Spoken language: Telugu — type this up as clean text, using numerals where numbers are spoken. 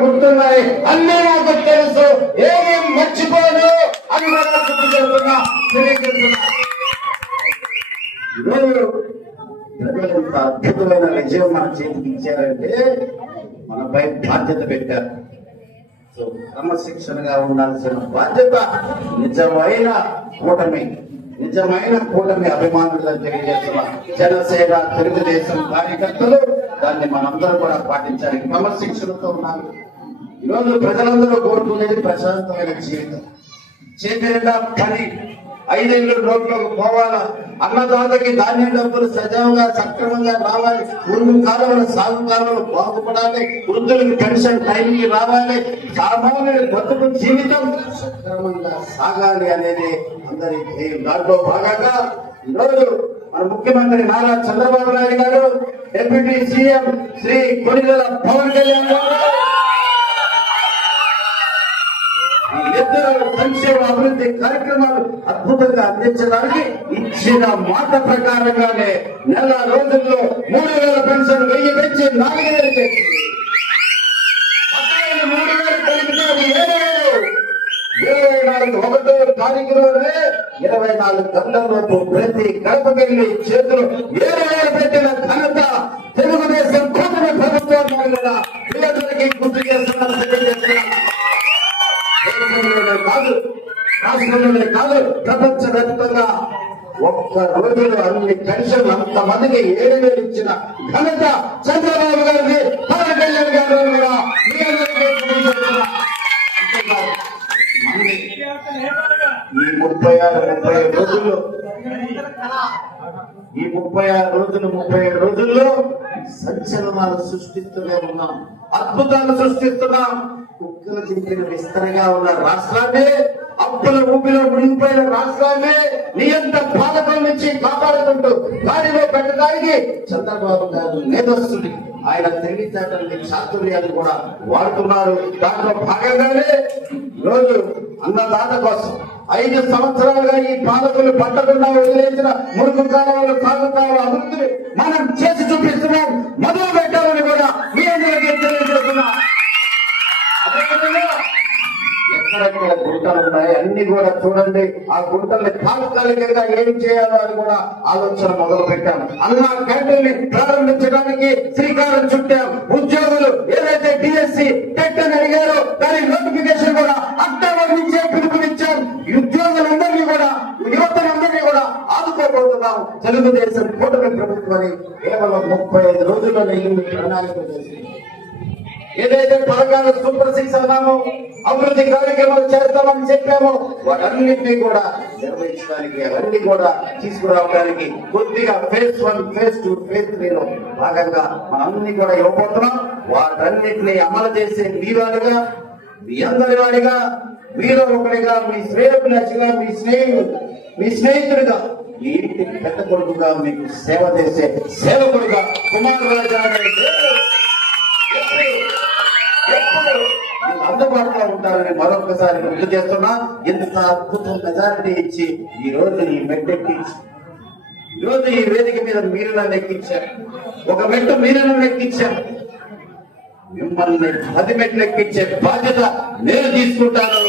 గుర్తున్నాయి, అన్నీ నాకు తెలుసు, ఏమీ మర్చిపోను అని కూడా గుర్తు చేస్తున్నా, తెలియజేస్తున్నా. ఈరోజు ప్రజలు ఇంత అద్భుతమైన విజయం మన చేతికి ఇచ్చారంటే మనపై బాధ్యత పెట్టారు. సో క్రమశిక్షణగా ఉండాల్సిన బాధ్యత నిజమైన కూటమి అభిమానులను తెలియజేస్తున్న జనసేన తెలుగుదేశం కార్యకర్తలు దాన్ని మనందరూ కూడా పాటించాలి. క్రమశిక్షణతో ఉండాలి. ఈరోజు ప్రజలందరూ కోరుకునేది ప్రశాంతమైన జీవితం, చేతి నిండా పని, 5 ఏళ్ళు రోడ్లోకి పోవాలా, అన్నదాతకి ధాన్యం డబ్బులు సజావుగా సక్రమంగా రావాలి, ముందు కాలంలో సాగు కాలంలో బాగుపడాలి, వృద్ధులకి పెన్షన్ టైంకి రావాలి, సామాన్యుడి బతుకు జీవితం సక్రమంగా సాగాలి అనేది అందరి ధ్యేయం. దాంట్లో భాగంగా ఈరోజు మన ముఖ్యమంత్రి నారా చంద్రబాబు నాయుడు గారు, డిప్యూటీ సీఎం శ్రీ కొణిదెల పవన్ కళ్యాణ్ గారు ఇద్దరు సంక్షేమ అభివృద్ధి కార్యక్రమాలు అద్భుతంగా అందించడానికి ఇచ్చిన మాట ప్రకారంగానే నెల రోజుల్లో 3000 పెన్షన్ 1000 పెంచి 4000 చేసింది. 3000 కలిపితే 24 తారీఖులోనే 24 గంటలలోపు ప్రతి గడపకెళ్లి చేతులు 7000 పెట్టిన ఘనత తెలుగుదేశం కూటమి ప్రభుత్వాన్ని కూడా మీ అందరికీ గుర్తు చేస్తున్నారు. రాష్ట్రంలోనే కాదు ప్రపంచవ్యాప్తంగా ఒక్క రోజులో అన్ని పెన్షన్ అంతమందికి 7000 ఇచ్చిన ఘనత చంద్రబాబు గారిని, పవన్ కళ్యాణ్ గారు కూడా మీ అందరికీ ఈ 36 రోజుల్లో సంచలనాలు సృష్టిస్తూనే ఉన్నాం, అద్భుతాలు సృష్టిస్తున్నాం. కుక్కలు చింపిన విస్తరగా ఉన్న రాష్ట్రాన్ని, అప్పుల ఊపిలో మునిగిపోయిన రాష్ట్రాన్ని నియంత పాలకుల నుంచి కాపాడుకుంటూ దానిలో పెట్టడానికి చంద్రబాబు గారు మేధస్సుని, ఆయన తెలివితేటల్ని, చాతుర్యాన్ని కూడా వాడుతున్నారు. దాంట్లో భాగంగానే రోజు అన్నదాత కోసం 5 సంవత్సరాలుగా ఈ పాలకులు పట్టకుండా వదిలేసిన మురుగు కాలువలు, సాగు కాలువల అభివృద్ధిని మనం చేసి చూపిస్తున్నాం, మొదలు పెట్టాలని కూడా మీ అందరికీ తెలియజేస్తున్నాం. ఎక్కడెక్కడ గుంటలు ఉన్నాయి అన్ని కూడా చూడండి. ఆ గుంటల్ని తాత్కాలికంగా ఏం చేయాలో అని కూడా ఆలోచన మొదలు పెట్టాం. అన్నా క్యాంటీన్ ని ప్రారంభించడానికి శ్రీకారం చుట్టాం. ఉద్యోగులు ఏదైతే డిఎస్సి టెట్ అని అడిగారో దాని నోటిఫికేషన్ కూడా అక్టోబర్ నుంచే పిలుపునిచ్చాం. ఉద్యోగులందరినీ కూడా, యువతలందరినీ కూడా ఆదుకోబోతున్నాం. తెలుగుదేశం కూటమి ప్రభుత్వాన్ని కేవలం 35 రోజుల్లో నెగ్గింది ప్రణాళిక చేసి ఏదైతే పథకాలు సూపర్ 6 అన్నామో, అభివృద్ధి కార్యక్రమాలు చేస్తామని చెప్పామో వాటన్నింటినీ కూడా నిర్వహించడానికి, అవన్నీ కూడా తీసుకురావడానికి కొద్దిగా ఫేజ్ 1, ఫేజ్ 2, ఫేజ్ 3లో భాగంగా మనందరినీ కూడా ఇవ్వబోతున్నాం. వాటన్నిటిని అమలు చేసే మీవాడిగా, మీ అందరి వాడిగా, మీలో ఒకటిగా, మీ శ్రేయభిలాషిగా, మీ స్నేహితుడిగా, మీ ఇంటి పెద్ద కొడుకుగా, మీకు సేవ చేసే సేవకుడిగా కుమారరాజా అందుబాటులో ఉంటారని మరొకసారి గుర్తు చేస్తున్నా. ఎంత అద్భుతం మెజారిటీ ఇచ్చి ఈ రోజు ఈ మెట్టెక్కించి, ఈ రోజు ఈ వేదిక మీద మీరు నన్ను ఎక్కించారు. ఒక మెట్టు మీరు నన్ను ఎక్కించారు. మిమ్మల్ని 10 మెట్లు ఎక్కించే బాధ్యత నేను తీసుకుంటాను.